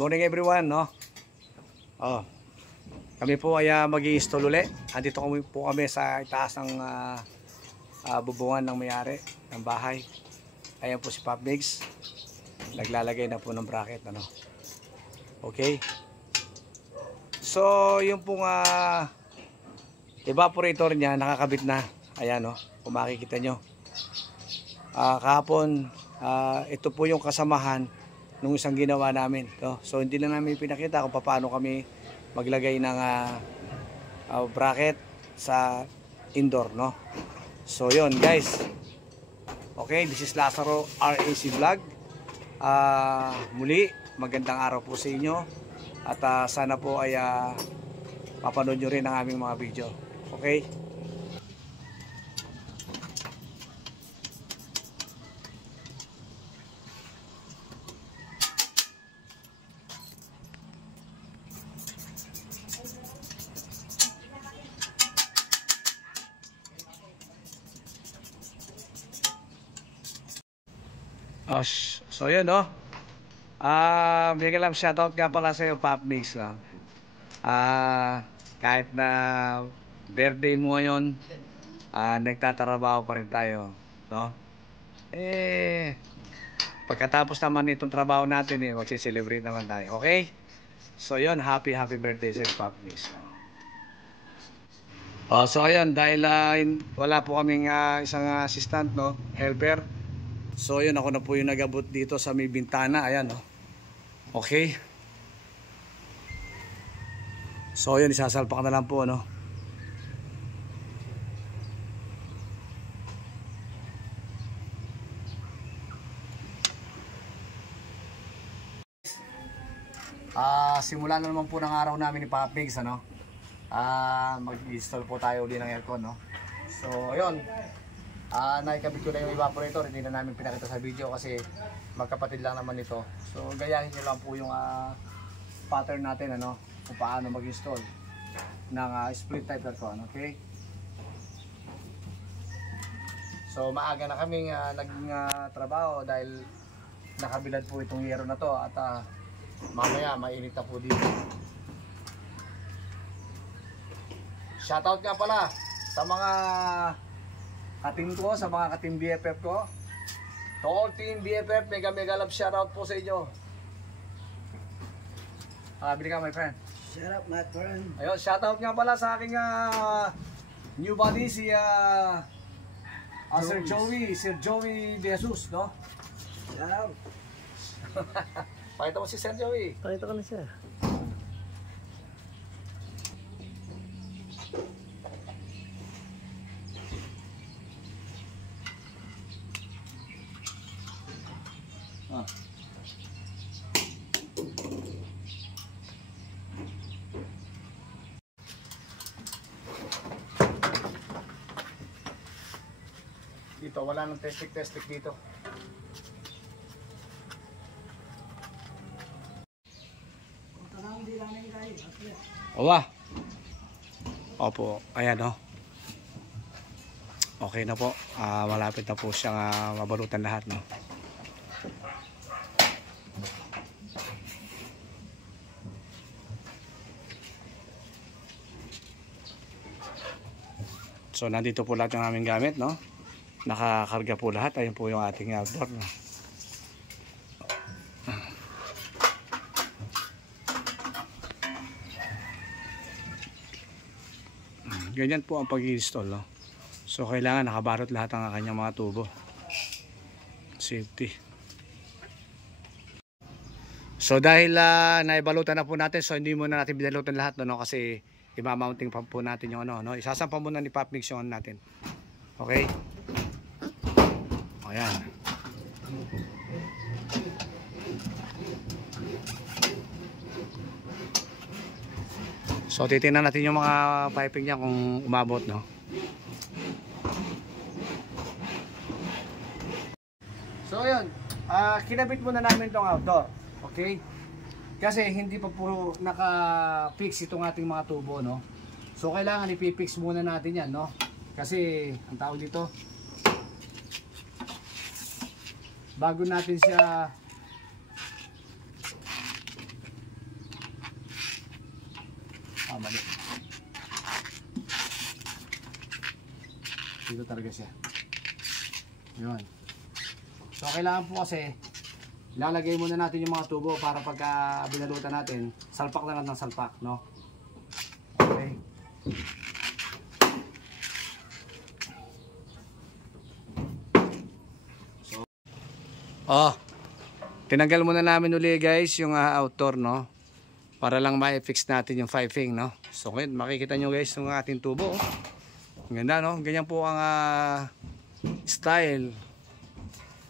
morning everyone, no? Oh. Kami po ay mag-i-install uli. Andito po kami sa itaas ng bubungan ng may-ari ng bahay. Ayan po si Pop Mix. Naglalagay na po ng bracket, ano? Okay. So, yung pong evaporator niya nakakabit na. Ayan, no? Kung makikita nyo. Kahapon, ito po yung kasamahan nung isang ginawa namin, no? So hindi lang namin pinakita kung paano kami maglagay ng bracket sa indoor, no? So yun guys, okay, this is Lazaro RAC Vlog. Muli magandang araw po sa inyo at sana po ay mapanood nyo rin ang aming mga video. Okay. So yun, no? Bigyan lang shoutout nga pala sa iyo, Pop Mix, no? Kahit na birthday mo ngayon, nagtatrabaho pa rin tayo, no? Pagkatapos naman itong trabaho natin, magsi-celebrate naman tayo, okay? So yun, happy birthday sa Pop Mix. So ayun, dahil wala po kaming isang assistant, no? Helper. So yun, ako na po yung nag-abot dito sa may bintana. Ayan, no? Okay. So yun, isasalpak na lang po, no? Simula na naman po ng araw namin ni Pop Mix, ano? Mag-install po tayo ulit ng aircon, no? So ayun, naikabit ko na yung evaporator. Hindi na namin pinakita sa video kasi magkapatid lang naman ito. So gayahin nyo lang po yung pattern natin, ano, kung paano mag-install ng split type aircon, okay? So maaga na kaming naging trabaho dahil nakabilad po itong yero na to at mamaya mainit na po dito. Shoutout nga pala sa mga ka-team ko, sa mga ka-team BFF ko. To all team BFF, mega love shoutout po sa inyo. Bili ka, my friend. Shut up, my friend. Ayun, shoutout nga pala sa aking new buddy, si Sir Joey De Jesus, no? Shout out. Pakita mo si Sir Joey. Pakita ko na siya. Dito, wala nang testik dito. Owa. Opo, ayan, no? Okay na po. Malapit na po siyang mabalutan lahat, no? So nandito po lahat ng aming gamit, no? Nakakarga po lahat. Ayun po yung ating outdoor, no? Ganyan po ang pag-i-install, no? So kailangan nakabarot lahat ang kanyang mga tubo. Safety. So dahil naibalutan na po natin, so hindi muna natin binalutan lahat, no? Kasi i-mounting pa po natin yung ano, no? Isasampa muna ni Pop Mix yung natin. Okay? Ayan. So titingnan natin yung mga piping niya kung umabot, no? So ayun, kinabit muna namin itong outdoor. Okay? Kasi hindi pa po naka-fix itong ating mga tubo, no? So kailangan ipipix muna natin yan, no? Kasi ang tawag dito, bago natin siya nagkakamali. Dito talaga siya. Yun. So kailangan po kasi lalagay muna natin yung mga tubo para pagka binalutan natin, salpak na lang ng salpak, no? Okay. So, tinanggal muna namin uli guys yung outdoor, no? Para lang ma-fix natin yung piping, no? So ngayon makikita nyo guys yung ating tubo. Ang ganda, no? Ganyan po ang style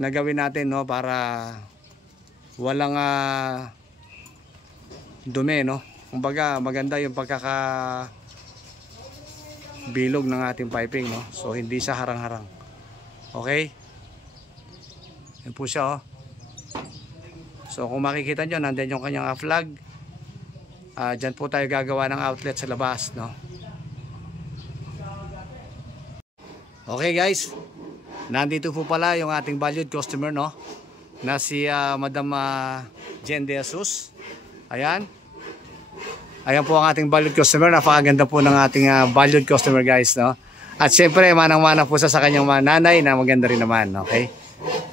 na gawin natin, no? Para walang dumi, no? Kumbaga maganda yung pagkaka bilog ng ating piping, no? So hindi siya harang-harang. Okay? Yan po siya, oh. So kung makikita nyo, nandiyan yung kanyang flag. Dyan po tayo gagawa ng outlet sa labas, no? Okay guys, nandito po pala yung ating valued customer, no? Na si Madam Jen De Jesus. Ayan. Ayan po ang ating valued customer. Napakaganda po ng ating valued customer guys, no? At syempre manang-mana po sa kanyang nanay na maganda rin naman, okay?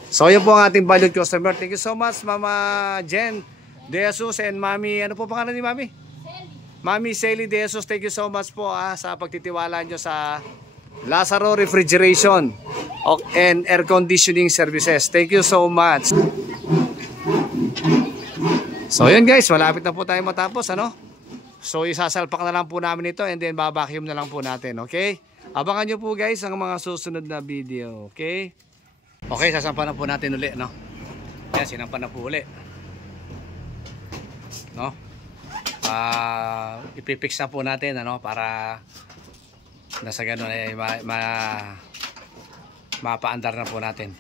So yun po ang ating valued customer. Thank you so much Mama Jen De Jesus and Mami, ano po pangalan ni Mami? Mami Sally De Jesus. Thank you so much po sa pagtitiwala nyo sa Lazaro Refrigeration and Air Conditioning Services. Thank you so much. So yun guys, malapit na po tayo matapos, ano? So isasalpak na lang po namin ito and then babacuum na lang po natin, okay? Abangan nyo po guys ang mga susunod na video, okay? Okay, sasampan na po natin uli, no? Yan, sinampan na po uli, no? Ipipix na po natin, ano? Para nasa ganun ay mapaandar na po natin.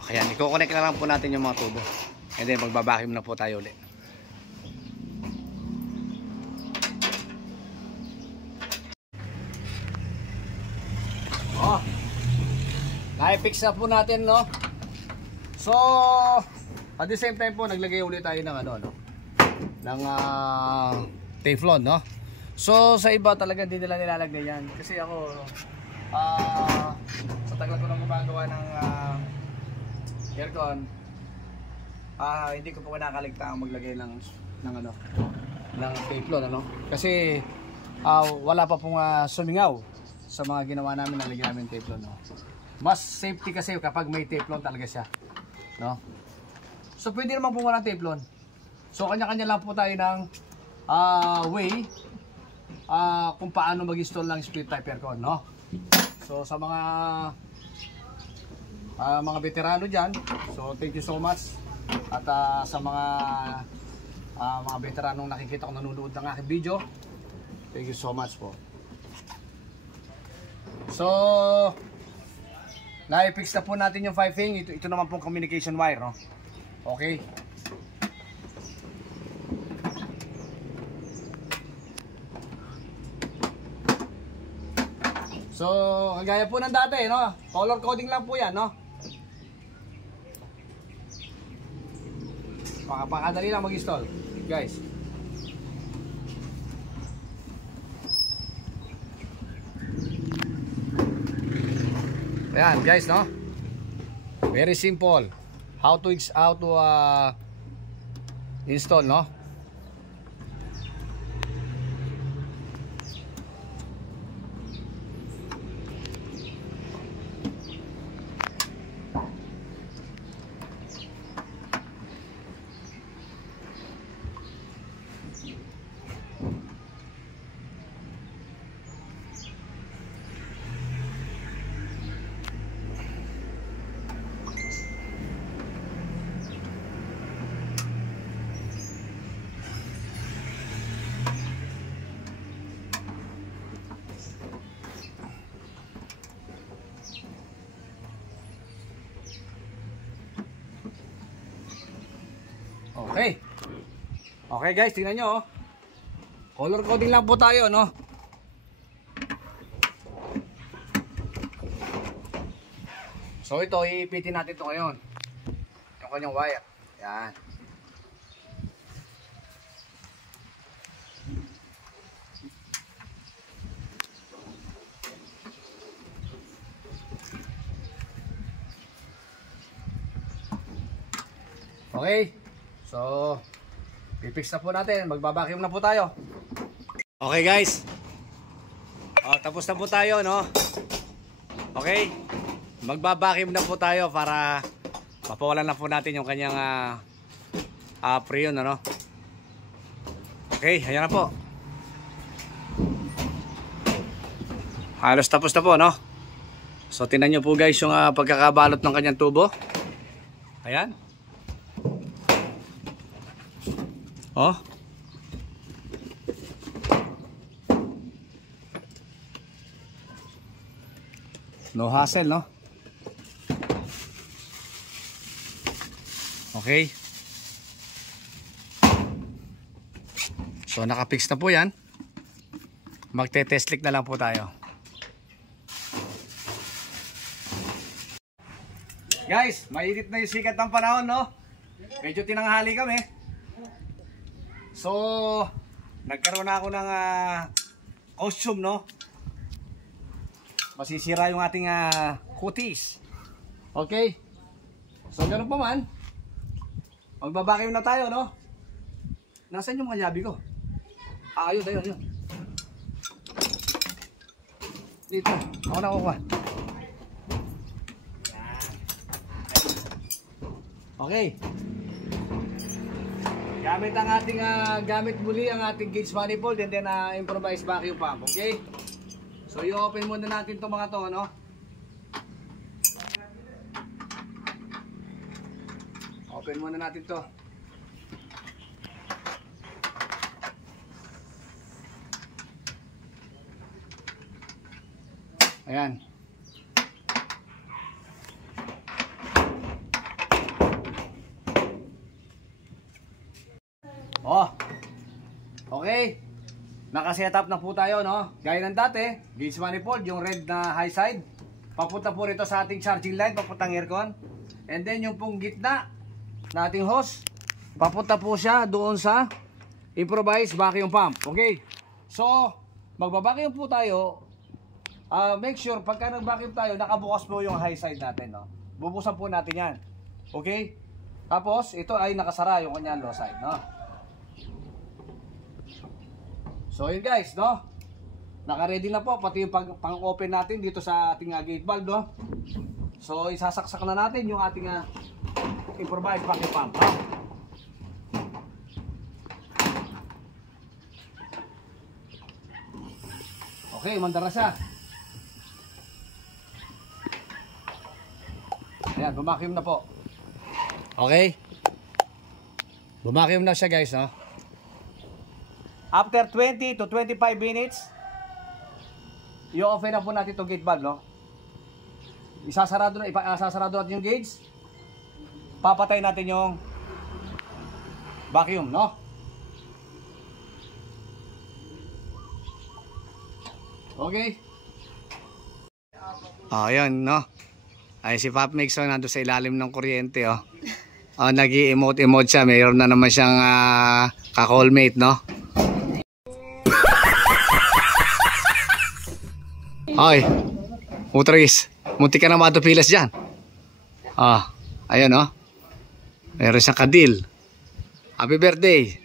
Okay, yan, i-connect na lang po natin yung mga tubo and then magbabacuum na po tayo uli. Na-fix na po natin, no? So at the same time po naglagay ulit tayo ng ano, ng Teflon, no? So sa iba talaga hindi nila nilalagay yan. Kasi ako sa tagal ko nang gumagawa ng aircon, hindi ko po kinakaligtaan maglagay ng Teflon, ano? Kasi wala pa pong sumingaw sa mga ginawa namin, nalagyan namin Teflon, no? Mas safety kasi kapag may Teflon talaga siya, no? So pwede naman po walang Teflon. So kanya-kanya lang po tayo ng way kung paano mag-install ng split type aircon, no? So sa mga veterano dyan, so thank you so much. At sa mga veteranong nakikita ko nanonood ng aking video, thank you so much po. So na-fix na po natin yung piping. Ito naman pong communication wire, no? Okay. So kagaya po ng dati, no? Color coding lang po yan, no? Pakadali lang mag-install, guys. Ayan guys, no? Very simple. How to install, no? Okay. Okay guys, tingnan nyo, oh. Color coding lang po tayo, no? So ito, iipitin natin ito ngayon. Yung kanyang wire. Yan. Okay? So, pipix na po natin. Magbabacuum na po tayo. Okay guys. Tapos na po tayo, no? Okay? Magbabacuum na po tayo para mapawalan na po natin yung kanyang freon, ano? Okay, ayan na po. Halos tapos na po, no? So, tingnan nyo po guys yung pagkakabalot ng kanyang tubo. Ayan. Oh. No hassle, no? Okay. So, nakapix na po yan. Magte-test leak na lang po tayo. Guys, mainit na yung sikat ng panahon, no? Medyo tinanghali kami. So, nagkaroon na ako ng costume, no? Masisira yung ating kutis. Okay? So, ganun pa man. Magbabacuum na tayo, no? Nasaan yung mga yabi ko? Ayun, ayun. Dito. Ako na kukuha. Okay. Gamit ang ating gamit muli ang ating gauge manifold and then improvised vacuum pump, okay? So i-open muna natin 'tong mga 'to, no? Open muna natin 'to. Ayan. Oh. Okay. Naka-set up na po tayo, no? Gaya ng dati, gauge manifold, yung red na high side. Papunta po rito sa ating charging line, papuntang aircon. And then yung pong gitna na ating hose, papunta po siya doon sa improvised vacuum pump. Okay? So, magbabacuum po tayo. Make sure, pagka nag-vacuum tayo, nakabukas po yung high side natin, no? Bubusan po natin yan. Okay? Tapos, ito ay nakasara yung kanyang low side, no? So yun guys, no? Naka-ready na po pati yung pang-open natin dito sa ating gate valve, no? So isasaksak na natin yung ating improvised vacuum pump, no? Okay, mandar na siya. Ayan, bumacuum na po. Okay? Bumacuum na siya guys, no? After 20 to 25 minutes, i-open na po natin itong gate valve, no? Isasarado natin yung gauge. Papatay natin yung vacuum, no? Okay? Ayan, no? Ay, si Pop Mixon nandun sa ilalim ng kuryente, oh. Nag-i-emote siya. Mayroon na naman siyang ka-callmate, no? Ay, Utris, munti ka na matupilas dyan. Ayan, oh. Meron siyang kadil. Happy birthday.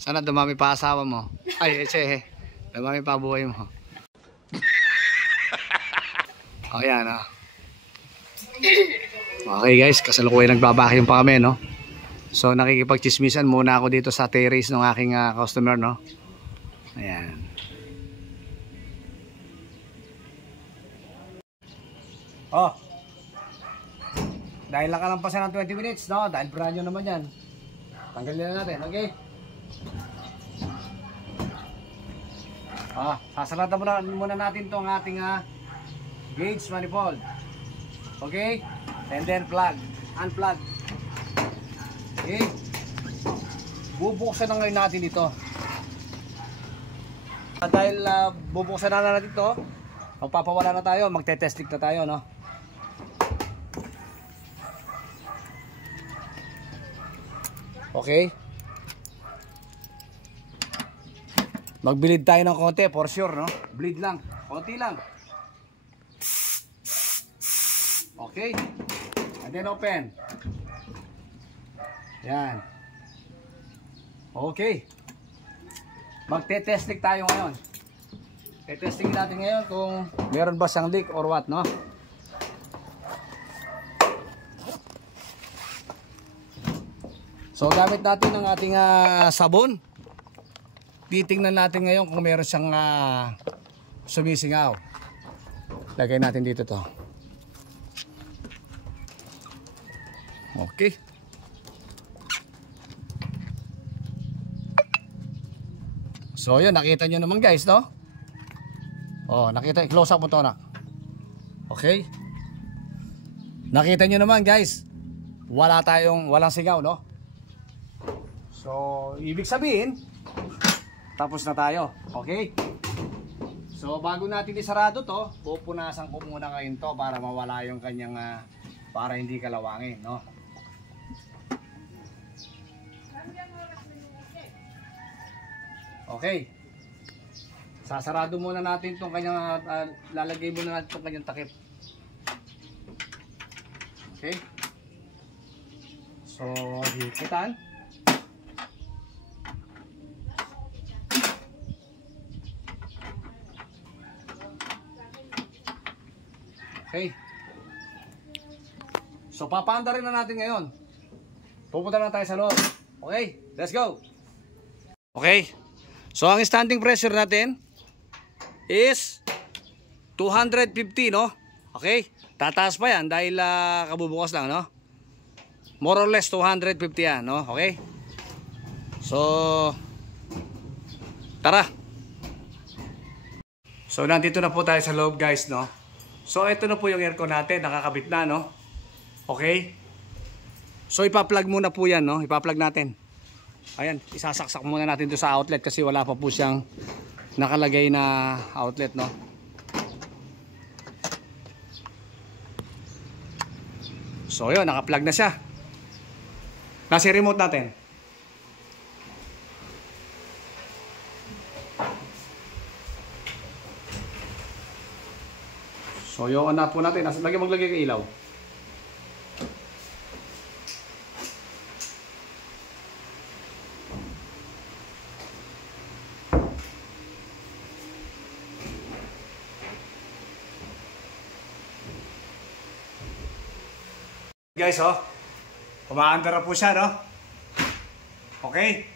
Sana dumami pa asawa mo. Ay, dumami pa buhay mo. Ayan, oh. Okay guys, kasalukuyan nagbabacuum pa kami, no? So nakikipagchismisan muna ako dito sa terrace ng aking customer, no? Ayan. Oh. Dahil nakalampasan ng 20 minutes, no? Dahil brand new naman yan. Tanggalin na natin, okay? Sasalatan muna natin itong ating gauge manifold. Okay? And then plug, unplug. Okay? Bubuksan na ngayon natin ito. Dahil bubuksan na natin ito, magpapawala na tayo, magte-testing na tayo, no? Okay? Magbilid tayo ng konti, for sure, no? Bleed lang, konti lang. Okay? And then open. Yan. Okay. Magte-testing tayo ngayon. I-testing natin ngayon kung meron ba siyang leak or what, no? So gamit natin ang ating sabon. Titingnan natin ngayon kung meron siyang sumisingaw. Lagay natin dito to. Okay. So yun, nakita nyo naman guys, no? Oh, nakita, close up mo to, anak. Okay. Nakita nyo naman guys, walang singaw, no? So, ibig sabihin, tapos na tayo. Okay? So, bago natin isarado to, pupunasan ko muna ngayon to para mawala yung kanyang, para hindi kalawangin, no? Okay. Sasarado muna natin itong kanyang, lalagay muna natin itong kanyang takip. Okay? So, hikitan. Okay. So papaanda rin na natin ngayon. Pupunta na tayo sa loob. Okay, let's go. Okay. So ang standing pressure natin is 250, no? Okay. Tataas pa yan dahil kabubukas lang, no? More or less 250 yan, no? Okay. So tara. So nandito na po tayo sa loob, guys, no? So ito na po yung aircon natin, nakakabit na, no? Okay? So ipa-plug muna po yan, no? Ipa-plug natin. Ayan, isasaksak muna natin ito sa outlet kasi wala pa po siyang nakalagay na outlet, no? So yun, naka-plug na siya. Nasa remote natin. So yung na po natin, maglagay ng ilaw. Guys, oh. Kumaandar na po siya, no? Okay.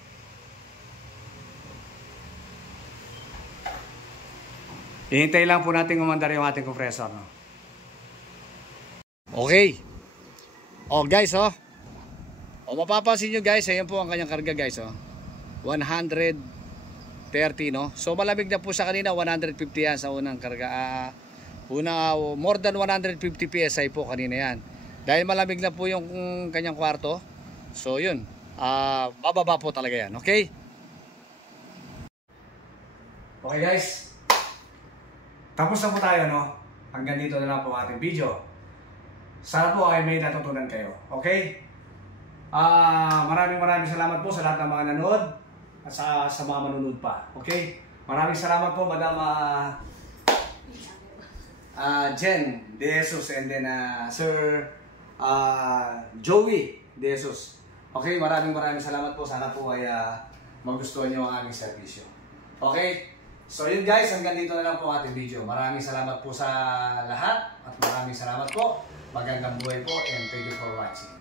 Ihintay lang po natin umandar yung ating compressor, no? Okay. Oh, guys, oh. O mapapansin nyo, guys, ayan po ang kanyang karga, guys, oh. 130, no? So malamig na po sa kanina, 150 yan sa unang karga. More than 150 PSI po kanina yan. Dahil malamig na po yung kanyang kwarto. So yun, bababa po talaga yan, okay? Okay, guys. Tapos na po tayo, no? Hanggang dito na lang po ang ating video. Sana po ay may natutunan kayo. Okay? Maraming salamat po sa lahat ng mga nanood at sa mga manunod pa. Okay? Maraming salamat po, Madam Jen De Jesus and then Sir Joey De Jesus. Okay? Maraming salamat po. Sana po ay magustuhan nyo ang aming servisyo. Okay? So yun guys, hanggang dito na lang po ang ating video. Maraming salamat po sa lahat at maraming salamat po. Magandang buhay po and thank you for watching.